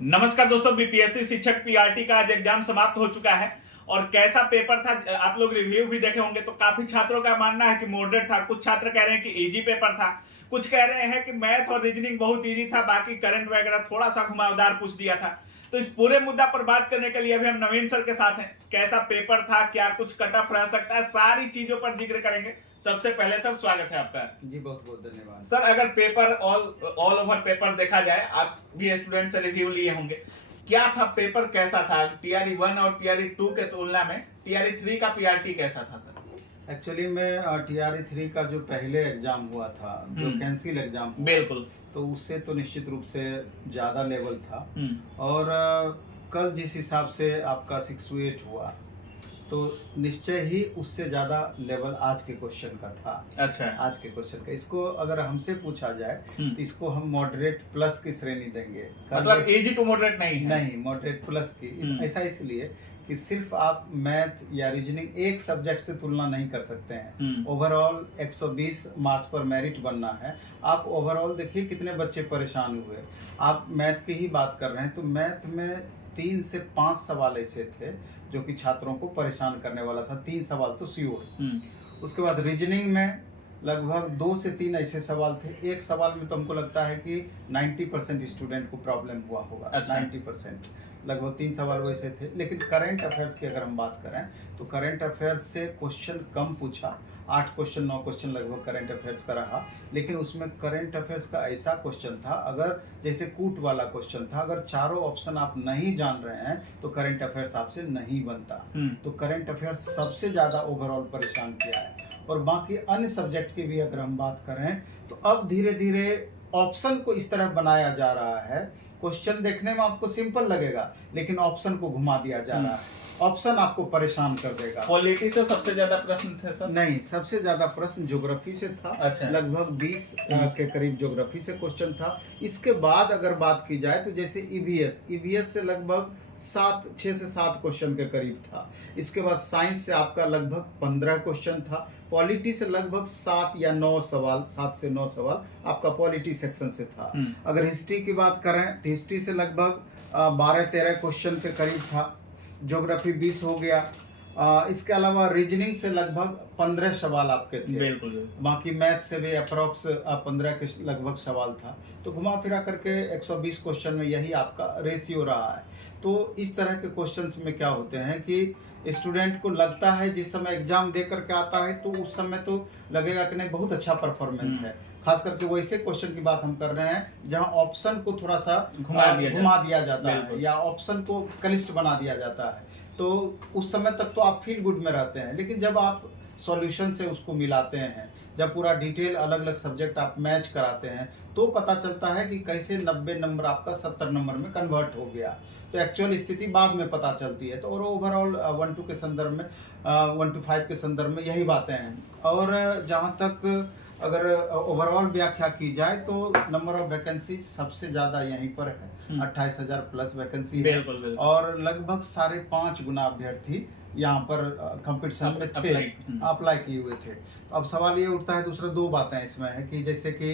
नमस्कार दोस्तों, बीपीएससी शिक्षक पीआरटी का आज एग्जाम समाप्त हो चुका है और कैसा पेपर था आप लोग रिव्यू भी देखे होंगे। तो काफी छात्रों का मानना है कि मॉडरेट था, कुछ छात्र कह रहे हैं कि इजी पेपर था, कुछ कह रहे हैं कि मैथ और रीजनिंग बहुत इजी था, बाकी करंट वगैरह थोड़ा सा घुमावदार पूछ दिया था। तो इस पूरे मुद्दा पर बात करने के लिए अभी हम नवीन सर के साथ हैं। कैसा पेपर था, क्या कुछ कट ऑफ रह सकता है, सारी चीजों पर जिक्र करेंगे। सबसे पहले सर स्वागत है आपका। जी बहुत बहुत धन्यवाद सर, अगर पेपर ऑल ओवर पेपर देखा जाए, आप भी स्टूडेंट से रिव्यू लिए होंगे, क्या था पेपर, कैसा था टीआरई 1 और टीआरई 2 के तुलना में टीआरई 3 का पीआरटी कैसा था सर? एक्चुअली में टीआरई 3 का जो पहले एग्जाम हुआ था, जो कैंसिल एग्जाम हुआ, बिल्कुल, तो उससे तो निश्चित रूप से ज़्यादा लेवल था। और कल जिस हिसाब से आपका 6 to 8 हुआ, तो निश्चय ही उससे ज़्यादा लेवल आज के क्वेश्चन का था। अच्छा, आज के क्वेश्चन का, इसको अगर हमसे पूछा जाए तो इसको हम मॉडरेट प्लस की श्रेणी देंगे। मतलब इजी टू मॉडरेट नहीं है? नहीं, मॉडरेट प्लस की। ऐसा इसलिए कि सिर्फ आप मैथ या रीजनिंग एक सब्जेक्ट से तुलना नहीं कर सकते हैं। ओवरऑल 120 मार्क्स पर मेरिट बनना है। आप ओवरऑल देखिए कितने बच्चे परेशान हुए। आप मैथ की ही बात कर रहे हैं, तो मैथ में 3 से 5 सवाल ऐसे थे जो कि छात्रों को परेशान करने वाला था। 3 सवाल तो श्योर। उसके बाद रीजनिंग में लगभग 2 से 3 ऐसे सवाल थे। एक सवाल में तो हमको लगता है कि 90% स्टूडेंट को प्रॉब्लम हुआ होगा। अच्छा। 90%, लगभग 3 सवाल वैसे थे। लेकिन करंट अफेयर्स की अगर हम बात करें तो करंट अफेयर्स से क्वेश्चन कम पूछा। 8 क्वेश्चन 9 क्वेश्चन लगभग करंट अफेयर्स का रहा। लेकिन उसमें करंट अफेयर्स का ऐसा क्वेश्चन था, अगर जैसे कूट वाला क्वेश्चन था, अगर चारों ऑप्शन आप नहीं जान रहे हैं तो करंट अफेयर्स आपसे नहीं बनता। तो करंट अफेयर्स सबसे ज़्यादा ओवरऑल परेशान किया है। और बाकी अन्य सब्जेक्ट की भी अगर हम बात करें तो अब धीरे धीरे ऑप्शन को इस तरह बनाया जा रहा है, क्वेश्चन देखने में आपको सिंपल लगेगा लेकिन ऑप्शन को घुमा दिया जा रहा है। ऑप्शन आपको परेशान कर देगा। पॉलिटी से सबसे ज्यादा प्रश्न थे सर? नहीं, सबसे ज्यादा प्रश्न ज्योग्राफी से था। अच्छा। लगभग 20 के करीब ज्योग्राफी से क्वेश्चन था। इसके बाद अगर बात की जाए तो जैसे ईवीएस से लगभग 6 से 7 क्वेश्चन के करीब था। इसके बाद साइंस से आपका लगभग 15 क्वेश्चन था। पॉलिटी से लगभग 7 या 9 सवाल, 7 से 9 सवाल आपका पॉलिटी सेक्शन से था। अगर हिस्ट्री की बात करें तो हिस्ट्री से लगभग 12-13 क्वेश्चन के करीब था। ज्योग्राफी 20 हो गया। इसके अलावा रीजनिंग से लगभग 15 सवाल आपके थे। बिल्कुल। बाकी मैथ से भी अप्रॉक्स 15 के लगभग सवाल था। तो घुमा फिरा करके 120 क्वेश्चन में यही आपका रेशियो रहा है। तो इस तरह के क्वेश्चंस में क्या होते हैं कि स्टूडेंट को लगता है, जिस समय एग्जाम दे करके आता है तो उस समय तो लगेगा कि नहीं बहुत अच्छा परफॉर्मेंस है। खास करके वैसे क्वेश्चन की बात हम कर रहे हैं जहां ऑप्शन को थोड़ा सा घुमा दिया जाता है या ऑप्शन को क्लिष्ट बना दिया जाता है। तो उस समय तक तो आप फील गुड में रहते हैं, लेकिन जब आप सॉल्यूशन से उसको मिलाते हैं, जब पूरा डिटेल अलग अलग सब्जेक्ट आप मैच कराते हैं, तो पता चलता है कि कैसे 90 नंबर आपका 70 नंबर में कन्वर्ट हो गया। तो एक्चुअल स्थिति बाद में पता चलती है। तो और ओवरऑल 1 to के संदर्भ में 1 to 5 के संदर्भ में यही बातें हैं। और जहाँ तक अगर ओवरऑल व्याख्या की जाए तो नंबर ऑफ वैकेंसी सबसे ज्यादा यहीं पर है। 28,000 प्लस वैकेंसी है। और लगभग 5.5 गुना अभ्यर्थी यहाँ पर कंपटीशन में थे, अप्लाई किए हुए थे। तो अब सवाल ये उठता है, दूसरा 2 बातें इसमें है कि जैसे कि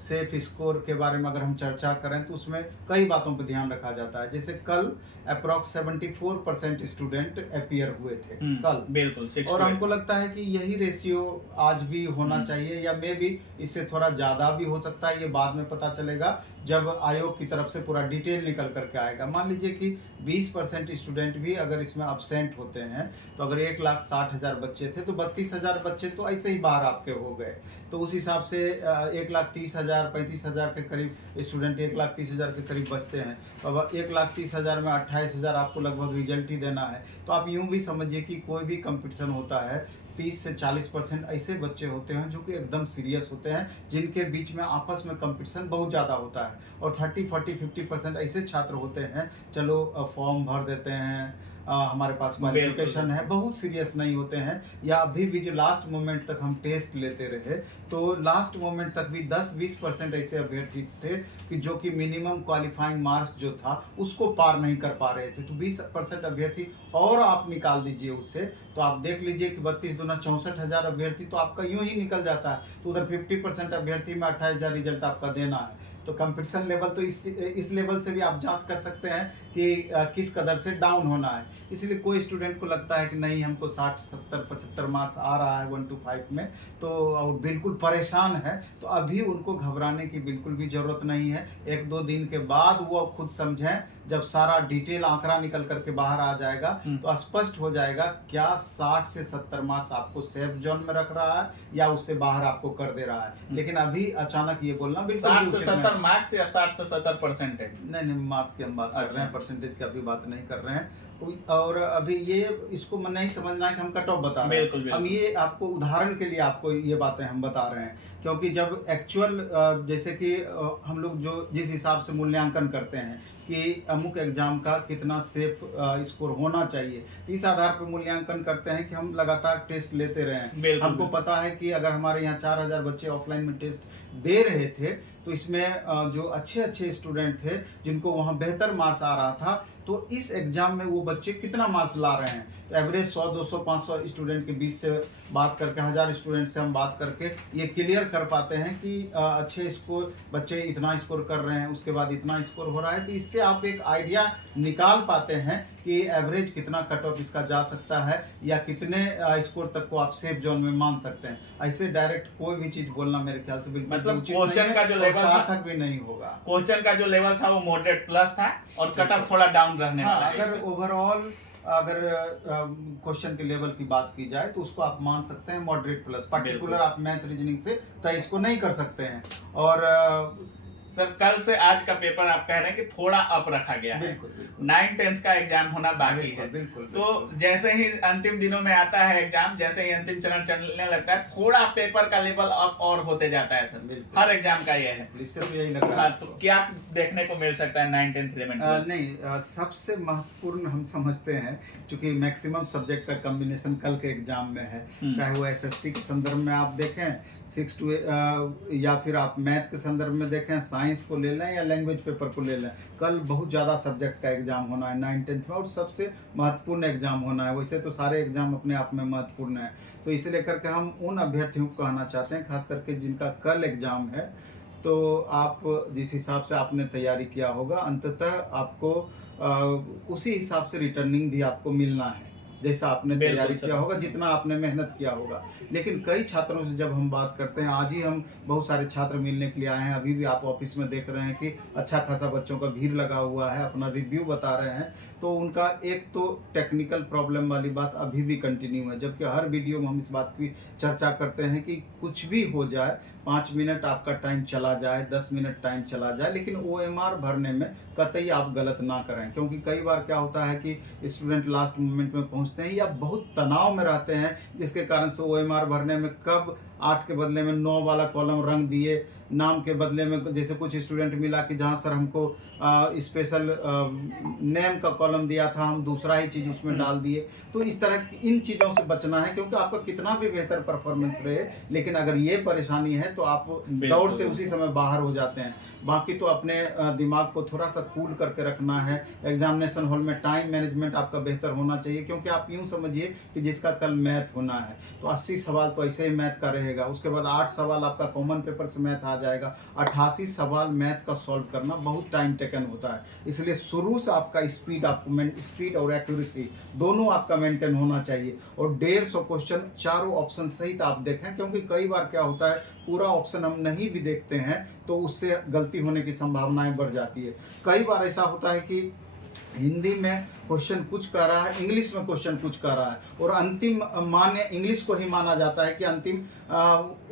सेफ स्कोर के बारे में अगर हम चर्चा करें तो उसमें कई बातों पर ध्यान रखा जाता है। जैसे कल अप्रॉक्स 74% स्टूडेंट अपीयर हुए थे कल। बिल्कुल। और हमको लगता है कि यही रेशियो आज भी होना चाहिए, या मे भी इससे थोड़ा ज़्यादा भी हो सकता है। ये बाद में पता चलेगा जब आयोग की तरफ से पूरा डिटेल निकल करके आएगा। मान लीजिए कि 20% स्टूडेंट भी अगर इसमें अब्सेंट होते हैं, तो अगर 1,60,000 बच्चे थे तो 32,000 बच्चे तो ऐसे ही बाहर आपके हो गए। तो उस हिसाब से 1,30,000 35,000 के करीब स्टूडेंट 1,30,000 के करीब बचते हैं। तो अब 1,30,000 में 28,000 आपको लगभग रिजल्ट ही देना है। तो आप यूँ भी समझिए कि कोई भी कंपटीशन होता है 30 से 40% ऐसे बच्चे होते हैं जो कि एकदम सीरियस होते हैं, जिनके बीच में आपस में कंपटीशन बहुत ज़्यादा होता है। और 30, 40, 50% ऐसे छात्र होते हैं, चलो फॉर्म भर देते हैं, हमारे पास क्वालिफिकेशन है, बहुत सीरियस नहीं होते हैं। या अभी भी जो लास्ट मोमेंट तक हम टेस्ट लेते रहे तो लास्ट मोमेंट तक भी 10-20% ऐसे अभ्यर्थी थे कि जो कि मिनिमम क्वालिफाइंग मार्क्स जो था उसको पार नहीं कर पा रहे थे। तो 20% अभ्यर्थी और आप निकाल दीजिए उससे, तो आप देख लीजिए कि 32 दूना 64,000 अभ्यर्थी तो आपका यूं ही निकल जाता है। तो उधर 50% अभ्यर्थी में 28,000 रिजल्ट आपका देना है। तो कंपटीशन लेवल तो इस लेवल से भी आप जांच कर सकते हैं कि किस कदर से डाउन होना है। इसलिए कोई स्टूडेंट को लगता है कि नहीं हमको 60 70 75 मार्क्स आ रहा है 1 to 5 में, तो और बिल्कुल परेशान है, तो अभी उनको घबराने की बिल्कुल भी ज़रूरत नहीं है। 1-2 दिन के बाद वो खुद समझें, जब सारा डिटेल आंकड़ा निकल करके बाहर आ जाएगा तो स्पष्ट हो जाएगा क्या 60 से 70 मार्क्स आपको सेफ जोन में रख रहा है या उससे बाहर आपको कर दे रहा है। लेकिन अभी अचानक ये बोलना बिल्कुल 60 से 70 मार्क्स या 60 से 70 परसेंटेज? नहीं, मार्क्स की हम बात कर रहे हैं, परसेंटेज की अभी बात नहीं कर रहे हैं। और अभी ये इसको मन नहीं समझना है कि हम कट ऑफ बता रहे हैं, हम ये आपको उदाहरण के लिए आपको ये बातें हम बता रहे हैं, क्योंकि जब एक्चुअल जैसे कि हम लोग जो जिस हिसाब से मूल्यांकन करते हैं कि अमुक एग्जाम का कितना सेफ स्कोर होना चाहिए, तो इस आधार पर मूल्यांकन करते हैं कि हम लगातार टेस्ट लेते रहें। हमको पता है कि अगर हमारे यहाँ 4000 बच्चे ऑफलाइन में टेस्ट दे रहे थे, तो इसमें जो अच्छे स्टूडेंट थे जिनको वहाँ बेहतर मार्क्स आ रहा था, तो इस एग्जाम में वो बच्चे कितना मार्क्स ला रहे हैं। तो एवरेज 100 200 500 स्टूडेंट के बीच से बात करके, 1000 स्टूडेंट से हम बात करके ये क्लियर कर पाते हैं कि अच्छे स्कोर बच्चे इतना स्कोर कर रहे हैं, उसके बाद इतना स्कोर हो रहा है। तो इससे आप एक आइडिया निकाल पाते हैं कि एवरेज कितना कट ऑफ इसका जा सकता है या कितने स्कोर तक को आप सेफ जोन में मान सकते हैं। ऐसे डायरेक्ट कोई भी चीज बोलना मेरे ख्याल से बिल्कुल मतलब क्वेश्चन का जो लेवल सार्थक भी नहीं होगा। क्वेश्चन का जो लेवल था वो मॉडरेट प्लस था और कट ऑफ थोड़ा डाउन रहने वाला है। अगर ओवरऑल अगर क्वेश्चन के लेवल की बात की जाए तो उसको आप मान सकते हैं मॉडरेट प्लस। पर्टिकुलर आप मैथ रीजनिंग से तय इसको नहीं कर सकते हैं। और सर कल से आज का पेपर आप कह रहे हैं कि थोड़ा अप रखा गया है। बिल्कुल 9th-10th का एग्जाम होना बाकी है। तो जैसे ही अंतिम दिनों में आता है एग्जाम, जैसे ही अंतिम चरण चलने लगता है, थोड़ा पेपर का लेवल अप और होते जाता है सर। हर एग्जाम का ये है, यही लग रहा है। तो क्या देखने को मिल सकता है 9th-10th 11th? नहीं, सबसे महत्वपूर्ण हम समझते हैं, चूंकि मैक्सिमम सब्जेक्ट का कॉम्बिनेशन कल के एग्जाम में है, चाहे वो SST के संदर्भ में आप देखें 6 to या फिर आप मैथ के संदर्भ में देखें, साइंस को ले लें या लैंग्वेज पेपर को ले लें, कल बहुत ज़्यादा सब्जेक्ट का एग्जाम होना है 9th-10th में, और सबसे महत्वपूर्ण एग्जाम होना है। वैसे तो सारे एग्जाम अपने आप में महत्वपूर्ण है, तो इसे लेकर के हम उन अभ्यर्थियों को कहना चाहते हैं, खास करके जिनका कल एग्जाम है, तो आप जिस हिसाब से आपने तैयारी किया होगा, अंततः आपको उसी हिसाब से रिटर्निंग भी आपको मिलना है, जैसा आपने तैयारी किया होगा, जितना आपने मेहनत किया होगा। लेकिन कई छात्रों से जब हम बात करते हैं, आज ही हम बहुत सारे छात्र मिलने के लिए आए हैं, अभी भी आप ऑफिस में देख रहे हैं कि अच्छा खासा बच्चों का भीड़ लगा हुआ है, अपना रिव्यू बता रहे हैं, तो उनका एक तो टेक्निकल प्रॉब्लम वाली बात अभी भी कंटिन्यू है। जबकि हर वीडियो में हम इस बात की चर्चा करते हैं कि कुछ भी हो जाए, 5 मिनट आपका टाइम चला जाए, 10 मिनट टाइम चला जाए, लेकिन OMR भरने में कतई आप गलत ना करें, क्योंकि कई बार क्या होता है कि स्टूडेंट लास्ट मोमेंट में पहुंचते हैं या बहुत तनाव में रहते हैं, जिसके कारण से OMR भरने में कब 8 के बदले में 9 वाला कॉलम रंग दिए, नाम के बदले में जैसे कुछ स्टूडेंट मिला कि जहाँ सर हमको स्पेशल नेम का कॉलम दिया था, हम दूसरा ही चीज़ उसमें डाल दिए। तो इस तरह इन चीज़ों से बचना है, क्योंकि आपका कितना भी बेहतर परफॉर्मेंस रहे, लेकिन अगर ये परेशानी है तो आप दौड़ से उसी समय बाहर हो जाते हैं। बाकी तो अपने दिमाग को थोड़ा सा कूल करके रखना है। एग्जामिनेशन हॉल में टाइम मैनेजमेंट आपका बेहतर होना चाहिए, क्योंकि आप यूँ समझिए कि जिसका कल मैथ होना है तो 80 सवाल तो ऐसे ही मैथ का रहेगा, उसके बाद 8 सवाल आपका कॉमन पेपर से मैथ आ जाएगा। 88 सवाल मैथ का सॉल्व करना बहुत टाइम टेकन होता है, इसलिए शुरू से आपका स्पीड और एक्यूरेसी दोनों आपका मेंटेन होना चाहिए। और 150 क्वेश्चन चारों ऑप्शन सहित आप देखें, क्योंकि कई बार क्या होता है पूरा ऑप्शन हम नहीं भी देखते हैं तो उससे गलती होने की संभावनाएं बढ़ जाती है। कई बार ऐसा होता है कि हिंदी में क्वेश्चन कुछ कह रहा है, इंग्लिश में क्वेश्चन कुछ कह रहा है, और अंतिम मान्य इंग्लिश को ही माना जाता है कि अंतिम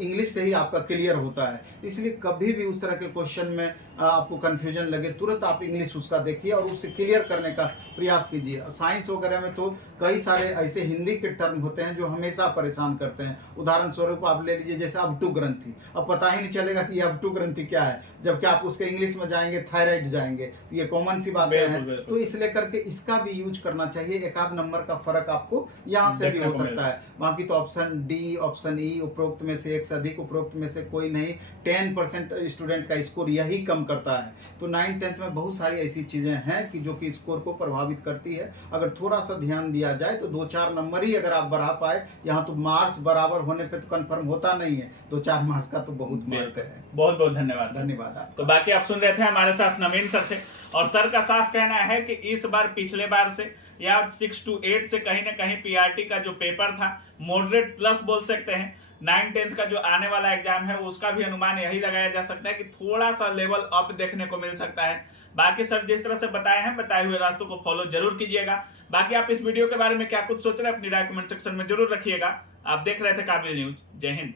इंग्लिश से ही आपका क्लियर होता है। इसलिए कभी भी उस तरह के क्वेश्चन में आपको कन्फ्यूजन लगे, तुरंत आप इंग्लिश उसका देखिए और उससे क्लियर करने का प्रयास कीजिए। साइंस वगैरह में तो कई सारे ऐसे हिंदी के टर्म होते हैं जो हमेशा परेशान करते हैं। उदाहरण स्वरूप आप ले लीजिए जैसे अबटू ग्रंथि, अब पता ही नहीं चलेगा कि ये अबटू ग्रंथि क्या है, जबकि आप उसके इंग्लिश में जाएंगे थायराइड जाएंगे, तो ये कॉमन सी बातें हैं। तो इसलिए करके इसका भी यूज करना चाहिए। 1 आध नंबर का फर्क आपको यहाँ से भी हो सकता है। बाकी तो ऑप्शन डी, ऑप्शन ई उपरोक्त में से, एक से अधिक उपरोक्त में से कोई नहीं, 10% स्टूडेंट का स्कोर यही कम करता है। तो 9th-10th में बहुत सारी ऐसी चीज़ें हैं कि जो कि स्कोर को प्रभावित करती है। अगर थोड़ा सा ध्यान दिया जाए तो 2-4 नंबर ही अगर आप बढ़ा पाए, यहाँ तो मार्क्स बराबर होने पे तो कंफर्म होता नहीं है, 2-4 मार्क्स का तो बहुत महत्व है। बहुत बहुत धन्यवाद सर। धन्यवाद आपका। तो बाकी आप सुन रहे थे, हमारे साथ नवीन सर थे और सर का साफ कहना है कि इस बार पिछले बार से या 6 to 8 से कहीं ना कहीं पीआरटी का जो पेपर था मॉडरेट प्लस बोल सकते हैं। 9-10th का जो आने वाला एग्जाम है उसका भी अनुमान यही लगाया जा सकता है कि थोड़ा सा लेवल अप देखने को मिल सकता है। बाकी सर जिस तरह से बताए हैं, बताए हुए रास्तों को फॉलो जरूर कीजिएगा। बाकी आप इस वीडियो के बारे में क्या कुछ सोच रहे हैं अपनी राय कमेंट सेक्शन में जरूर रखिएगा। आप देख रहे थे काबिल न्यूज। जय हिंद।